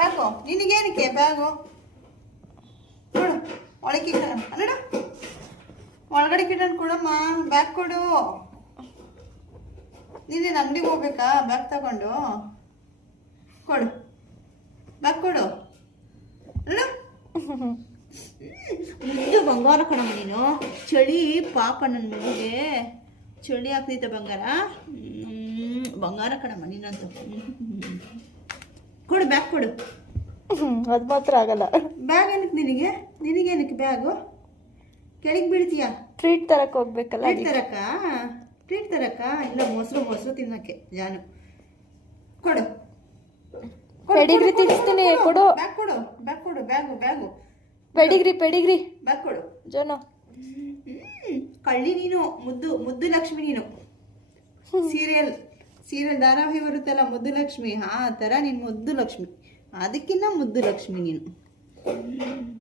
Bag ನಿನಗೇನಕ್ಕೆ bag ಕೊಡು ಒಳಗೆ ಅಲ್ಲಡ ಒಳಗಡೆ ಕಿಟನ್ ಕೊಡಮ್ಮ ಬ್ಯಾಗ್ ಕೊಡು ನೀನೇನು ಅಂಗಡಿಗೆ ಹೋಗ್ಬೇಕಾ ಬ್ಯಾಗ್ ತಗೊಂಡು ಕೊಡು ಬ್ಯಾಗ್ ಕೊಡು ಅಲ್ಲ ಮುದ್ದು ಬಂಗಾರ ಕಣಮ್ಮ ನೀನು ಚಳಿ ಪಾಪ ನನ್ನ ಮಗುಗೆ ಚಳಿ ಆಗ್ತೈತೆ ಬಂಗಾರ ಬಂಗಾರ ಕಣಮ್ಮ ನೀನಂತೂ ಕೊಡು ಬ್ಯಾಗ್ ಕೊಡು ಅದು ಮಾತ್ರ ಆಗಲ್ಲ. ಬ್ಯಾಗ್ ಏನಕ್ಕೆ ನಿನಗೇನಕ್ಕೆ ಬ್ಯಾಗು ಕೆಳಗೆ ಬೀಳ್ತೀಯಾ ಟ್ರೀಟ್ ತರಕ್ಕೆ ಹೋಗ್ಬೇಕಲ್ಲ. ಟ್ರೀಟ್ ತರಕ್ಕ ಇಲ್ಲ ಮೊಸರು ತಿನ್ನಕ್ಕೆ ಜಾನು ಕೊಡು ಪೆಡಿಗ್ರಿ ತಿನ್ನಿಸ್ತೀನಿ ಕೊಡು. ಬ್ಯಾಗ್ ಕೊಡು ಬ್ಯಾಗು ಪೆಡಿಗ್ರಿ ಬ್ಯಾಗ್ ಕೊಡು ಜೋನು. ಕಳ್ಳಿ ನೀನು ಮುದ್ದು ಲಕ್ಷ್ಮಿ ನೀನು ಸೀರಿಯಲ್ ಧಾರಾವಾಹಿ ಬರುತ್ತಲ್ಲ ಮುದ್ದು ಲಕ್ಷ್ಮಿ ಆ ಥರ ನೀನು ಮುದ್ದು ಲಕ್ಷ್ಮಿ ಅದಕ್ಕಿನ್ನ ಮುದ್ದು ಲಕ್ಷ್ಮಿ ನೀನು.